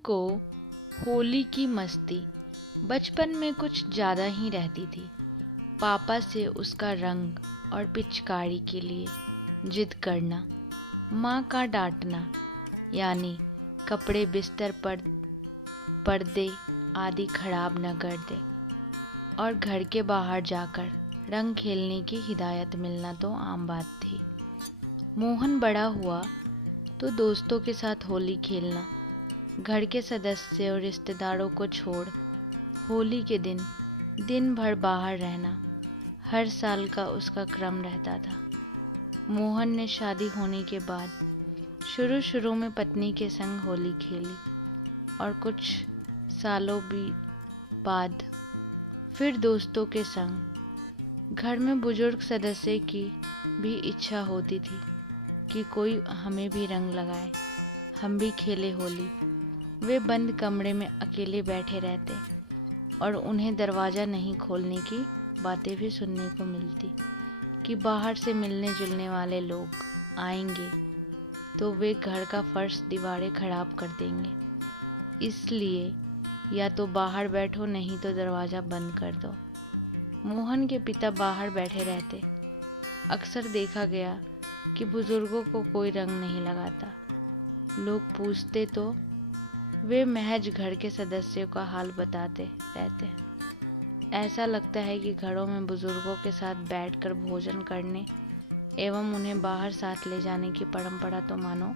को होली की मस्ती बचपन में कुछ ज़्यादा ही रहती थी। पापा से उसका रंग और पिचकारी के लिए जिद करना, माँ का डांटना यानी कपड़े बिस्तर पर पर्दे आदि खराब न कर दे, और घर के बाहर जाकर रंग खेलने की हिदायत मिलना तो आम बात थी। मोहन बड़ा हुआ तो दोस्तों के साथ होली खेलना, घर के सदस्य और रिश्तेदारों को छोड़ होली के दिन दिन भर बाहर रहना हर साल का उसका क्रम रहता था। मोहन ने शादी होने के बाद शुरू में पत्नी के संग होली खेली और कुछ सालों बाद फिर दोस्तों के संग। घर में बुजुर्ग सदस्य की भी इच्छा होती थी कि कोई हमें भी रंग लगाए, हम भी खेले होली। वे बंद कमरे में अकेले बैठे रहते और उन्हें दरवाज़ा नहीं खोलने की बातें भी सुनने को मिलती कि बाहर से मिलने जुलने वाले लोग आएंगे तो वे घर का फर्श दीवारें खराब कर देंगे, इसलिए या तो बाहर बैठो नहीं तो दरवाज़ा बंद कर दो। मोहन के पिता बाहर बैठे रहते। अक्सर देखा गया कि बुजुर्गों को कोई रंग नहीं लगाता। लोग पूछते तो वे महज घर के सदस्यों का हाल बताते रहते। ऐसा लगता है कि घरों में बुजुर्गों के साथ बैठकर भोजन करने एवं उन्हें बाहर साथ ले जाने की परंपरा तो मानो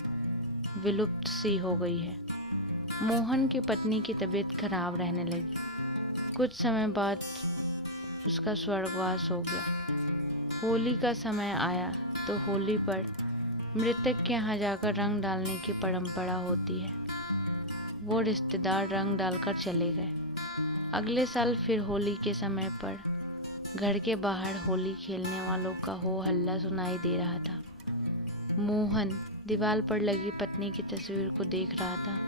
विलुप्त सी हो गई है। मोहन की पत्नी की तबीयत खराब रहने लगी। कुछ समय बाद उसका स्वर्गवास हो गया। होली का समय आया तो होली पर मृतक के यहाँ जाकर रंग डालने की परंपरा होती है। वो रिश्तेदार रंग डालकर चले गए। अगले साल फिर होली के समय पर घर के बाहर होली खेलने वालों का हो हल्ला सुनाई दे रहा था। मोहन दीवार पर लगी पत्नी की तस्वीर को देख रहा था।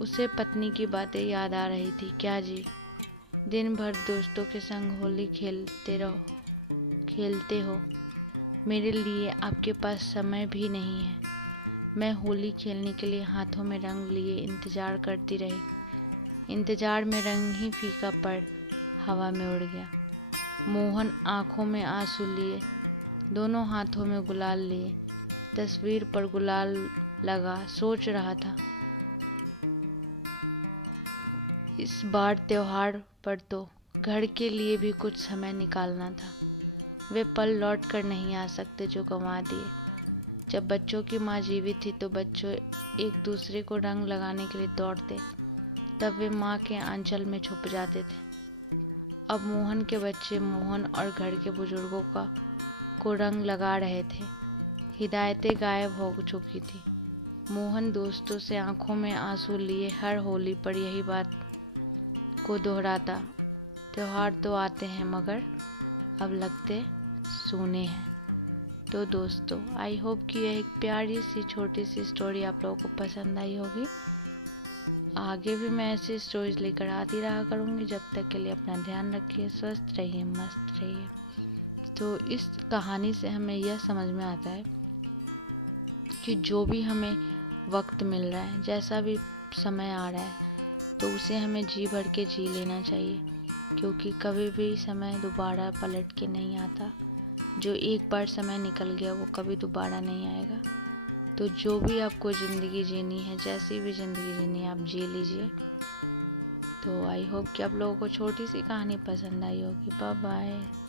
उसे पत्नी की बातें याद आ रही थी। क्या जी, दिन भर दोस्तों के संग होली खेलते हो, मेरे लिए आपके पास समय भी नहीं है। मैं होली खेलने के लिए हाथों में रंग लिए इंतजार करती रही। इंतजार में रंग ही फीका पड़ हवा में उड़ गया। मोहन आंखों में आंसू लिए, दोनों हाथों में गुलाल लिए, तस्वीर पर गुलाल लगा सोच रहा था, इस बार त्योहार पर तो घर के लिए भी कुछ समय निकालना था। वे पल लौट कर नहीं आ सकते जो गंवा दिए। जब बच्चों की माँ जीवित थी तो बच्चों एक दूसरे को रंग लगाने के लिए दौड़ते, तब वे माँ के आंचल में छुप जाते थे। अब मोहन के बच्चे मोहन और घर के बुजुर्गों को रंग लगा रहे थे। हिदायतें गायब हो चुकी थी। मोहन दोस्तों से आंखों में आंसू लिए हर होली पर यही बात को दोहराता, त्योहार तो आते हैं मगर अब लगते सूने हैं। तो दोस्तों, आई होप कि यह एक प्यारी सी छोटी सी स्टोरी आप लोगों को पसंद आई होगी। आगे भी मैं ऐसी स्टोरीज लेकर आती रहा करूँगी। जब तक के लिए अपना ध्यान रखिए, स्वस्थ रहिए, मस्त रहिए। तो इस कहानी से हमें यह समझ में आता है कि जो भी हमें वक्त मिल रहा है, जैसा भी समय आ रहा है, तो उसे हमें जी भर के जी लेना चाहिए, क्योंकि कभी भी समय दोबारा पलट के नहीं आता। जो एक बार समय निकल गया वो कभी दोबारा नहीं आएगा। तो जो भी आपको ज़िंदगी जीनी है, जैसी भी ज़िंदगी जीनी है, आप जी लीजिए। तो आई होप कि आप लोगों को छोटी सी कहानी पसंद आई होगी। Bye bye.